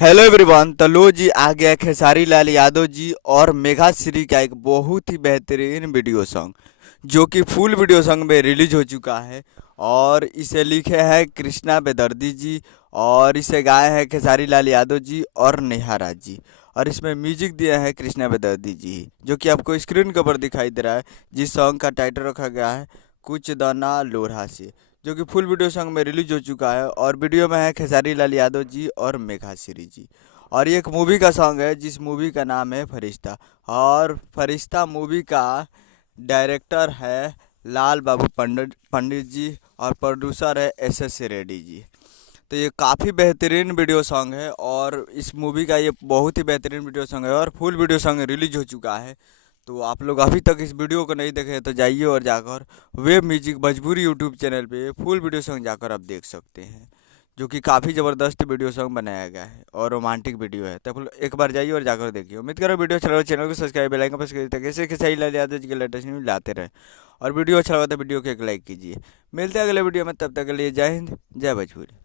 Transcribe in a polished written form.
Hello everyone. तो लो जी आ गया खेसारी लाल यादव जी और मेघा श्री का एक बहुत ही बेहतरीन वीडियो सॉन्ग जो कि फुल वीडियो सॉन्ग में रिलीज हो चुका है। और इसे लिखे हैं कृष्णा बेदर्दी जी और इसे गाए हैं खेसारी लाल यादव जी और नेहा राज जी। और इसमें म्यूजिक दिया है कृष्णा बेदर्दी जी जो कि आपको स्क्रीन के ऊपर दिखाई दे रहा है। जिस सॉन्ग का टाइटल रखा गया है कुछ दाना लोढ़ा से, जो कि फुल वीडियो सॉन्ग में रिलीज हो चुका है। और वीडियो में है खेसारी लाल यादव जी और मेघा श्री जी। और ये एक मूवी का सॉन्ग है जिस मूवी का नाम है फरिश्ता। और फरिश्ता मूवी का डायरेक्टर है लाल बाबू पंडित पंडित जी और प्रोड्यूसर है SS रेड्डी जी। तो ये काफ़ी बेहतरीन वीडियो सॉन्ग है और इस मूवी का ये बहुत ही बेहतरीन वीडियो सॉन्ग है और फुल वीडियो सॉन्ग रिलीज हो चुका है। तो आप लोग अभी तक इस वीडियो को नहीं देखे हैं तो जाइए और जाकर web music Bhojpuri YouTube channel पे फुल वीडियो सॉन्ग जाकर आप देख सकते हैं, जो कि काफ़ी ज़बरदस्त वीडियो सॉन्ग बनाया गया है और रोमांटिक वीडियो है। तो आप लोग एक बार जाइए और जाकर देखिए। उम्मीद करो वीडियो अच्छा लगा, चैनल को सब्सक्राइब बेल आइकन पर प्रेस करके ऐसे खेसारी लाल यादव जी के लेटेस्ट न्यूज लाते रहें। और वीडियो अच्छा लगा तो वीडियो को एक लाइक कीजिए। मिलते हैं अगले वीडियो में, तब तक के लिए जय हिंद जय भोजपुरी।